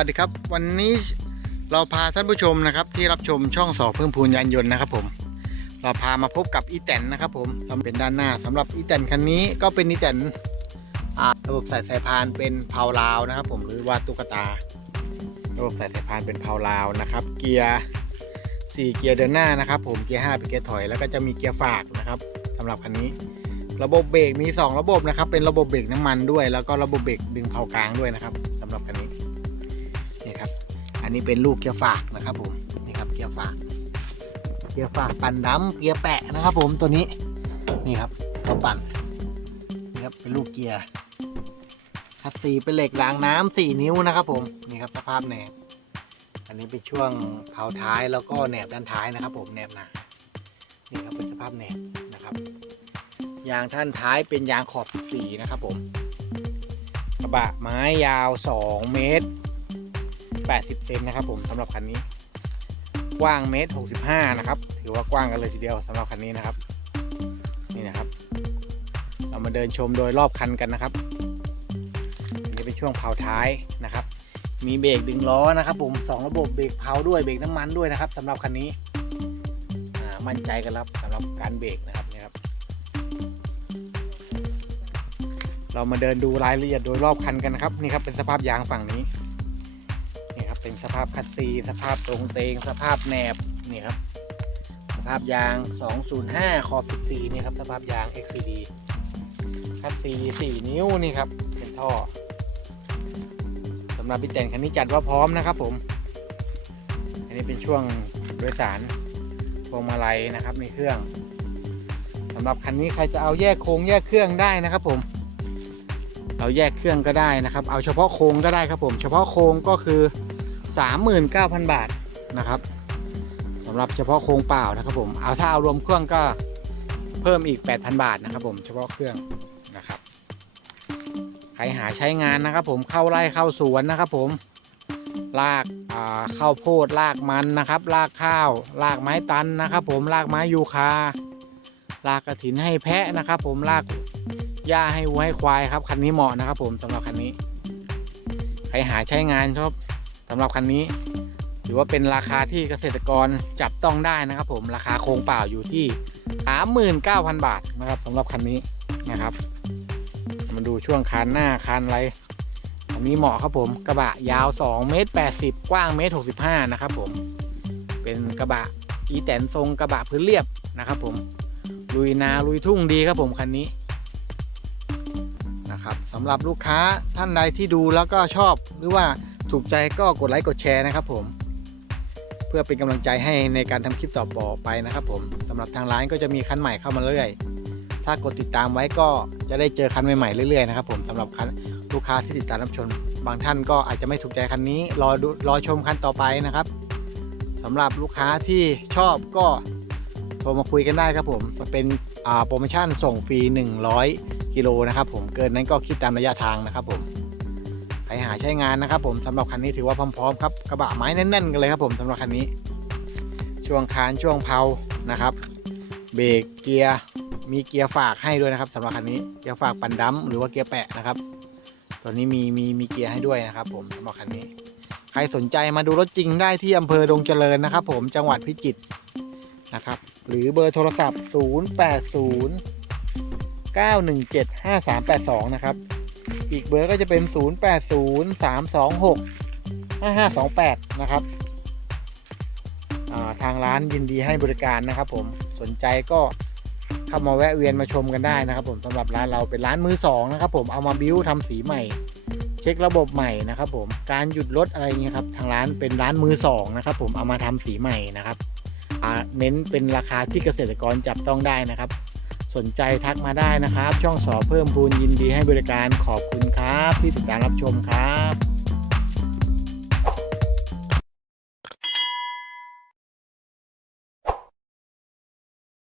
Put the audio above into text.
สวัสดีครับ วันนี้เราพาท่านผู้ชมนะครับ ที่รับชมช่องสอเพิ่มพูนยานยนต์นะครับผม เราพามาพบกับอีแตนนะครับผมสำเป็นด้านหน้าสำหรับอีแตนคันนี้ก็เป็นอีแตนระบบสายสายพานเป็นเพาลาวนะครับ ผมหรือว่าตุ๊กตา ระบบสายสายพานเป็นเพาลาวนะครับ เกียร์สี่เกียร์เดินหน้านะครับผมเกียร์ห้าเป็นเกียร์ถอยแล้วก็จะมีเกียร์ฝากนะครับสำหรับคันนี้ระบบเบรกมี 2 ระบบนะครับ เป็นระบบเบรกน้ำมันด้วย แล้วก็ระบบเบรกดึงเผากลางด้วยนะครับ อันนี้เป็นลูกเกียร์ฝากนะครับผมนี่ครับเกียร์ฝาก เกียร์ฝากปั่นดำเกียร์แปะนะครับ ผมตัวนี้นี่ครับเขาปั่นนี่ครับเป็นลูกเกียร์คัสซีเป็นเหล็กรางน้ำสี่นิ้วนะครับ ผมนี่ครับสภาพแหนบอันนี้เป็นช่วงเผาท้ายแล้วก็แหนบด้านท้ายนะครับ ผมแหนบหนานี่ครับเป็นสภาพแหนบนะครับยางท่านท้ายเป็นยางขอบ 14 นะครับผมกระบะไม้ยาว 2 เมตร 80 เซนนะครับผมสำหรับคันนี้ กว้างเมตร 65 นะครับ ถือว่ากว้างกันเลยทีเดียวสำหรับคันนี้นะครับ นี่นะครับ เรามาเดินชมโดยรอบคันกันนะครับอันนี้เป็นช่วงเผาท้ายนะครับ มีเบรกดึงล้อนะครับ ผมสองระบบเบรกเผาด้วยเบรกน้ำมันด้วยนะครับสำหรับคันนี้มั่นใจกันแล้วสำหรับการเบรกนะครับนี่ครับ เรามาเดินดูรายละเอียดโดยรอบคันกันนะครับ นี่ครับเป็นสภาพยางฝั่งนี้ เป็นสภาพคัสซี สภาพตรงเตง สภาพแหนบนี่ครับ สภาพยาง 205 ขอบ 14 นี่ครับ สภาพยาง XCD คัสซี 4 นิ้วนี่ครับ เป็นท่อสำหรับพี่แต่งคันนี้จัดว่าพร้อมนะครับผม อันนี้เป็นช่วงโดยสารพวงมาลัยนะครับในเครื่องสำหรับคันนี้ใครจะเอาแยกโครงแยกเครื่องได้นะครับผมเราแยกเครื่องก็ได้นะครับ เอาเฉพาะโครงก็ได้ครับผม เฉพาะโครงก็คือ 39,000 บาทนะครับสำหรับเฉพาะโครงเปล่านะครับผมเอาถ้าเอารวมเครื่องก็เพิ่มอีก 8,000 บาทนะครับผมเฉพาะเครื่องนะครับใครหาใช้งานนะครับ ผมเข้าไร่เข้าสวนนะครับ ผมลากาข้าวโพดลากมันนะครับลากข้าวลากไม้ตันนะครับ ผมลากไม้ยูคาลากกระถินให้แพะนะครับ ผมลากหญ้าให้วัวให้ควายครับคันนี้เหมาะนะครับ ผมสำหรับคันนี้ ใครหาใช้งานชอบ สำหรับคันนี้ ถือว่าเป็นราคาที่เกษตรกรจับต้องได้นะครับ ผมราคาโครงเปล่าอยู่ที่สามหมื่นเก้าพันบาทนะครับสำหรับคันนี้นะครับ มาดูช่วงคานหน้าคานอะไรอันนี้เหมาะครับผมกระบะยาว2เมตร80 กว้างเมตร65นะครับผมเป็นกระบะอีแตนทรงกระบะพื้นเรียบนะครับผมลุยนาลุยทุ่งดีครับผมคันนี้นะครับสำหรับลูกค้าท่านใดที่ดูแล้วก็ชอบหรือว่า ถูกใจก็กดไลค์กดแชร์นะครับผม เพื่อเป็นกำลังใจให้ในการทำคลิปต่อไปนะครับผมสำหรับทางร้านก็จะมีคันใหม่เข้ามาเรื่อย ถ้ากดติดตามไว้ก็จะได้เจอคันใหม่ๆเรื่อยๆนะครับผมสำหรับคันลูกค้าที่ติดตามรับชมบางท่านก็อาจจะไม่ถูกใจคันนี้รอดูรอชมคันต่อไปนะครับสำหรับลูกค้าที่ชอบก็โทรมาคุยกันได้ครับผมเป็นโปรโมชั่นส่งฟรี 100 กิโลนะครับผมเกินนั้นก็คิดตามระยะทางนะครับผม ใครหาใช้งานนะครับ ผมสำหรับคันนี้ถือว่าพร้อมๆครับกระบะไม้แน่นๆกันเลยครับ ผมสำหรับคันนี้ ช่วงคานช่วงเพานะครับ เบรกเกียร์มีเกียร์ฝากให้ด้วยนะครับสำหรับคันนี้เกียร์ฝากปันดัมหรือว่าเกียร์แปะนะครับตัวนี้มีมีมีเกียร์ให้ด้วยนะครับ ผมสำหรับคันนี้ ใครสนใจมาดูรถจริงได้ที่อำเภอดงเจริญนะครับ ผมจังหวัดพิจิตรนะครับ หรือเบอร์โทรศัพท์ 080 9175382 นะครับ อีกเบอร์ก็จะเป็น 0803265528 นะครับาทางร้านยินดีให้บริการนะครับผมสนใจก็เข้ามาแวะเวียนมาชมกันได้นะครับ ผมสำหรับร้านเราเป็นร้านมือสองนะครับผมเอามาบิ้วทำสีใหม่ เช็คระบบใหม่นะครับผมการหยุดรถอะไรเงี้ยครับทางร้านเป็นร้านมือสองนะครับผมเอามาทำสีใหม่นะครับเน้นเป็นราคาที่เกษตรกรจับต้องได้นะครับ สนใจทักมาได้นะครับ ช่องสอเพิ่มพูนยินดีให้บริการขอบคุณครับ ที่ติดตามรับชมครับ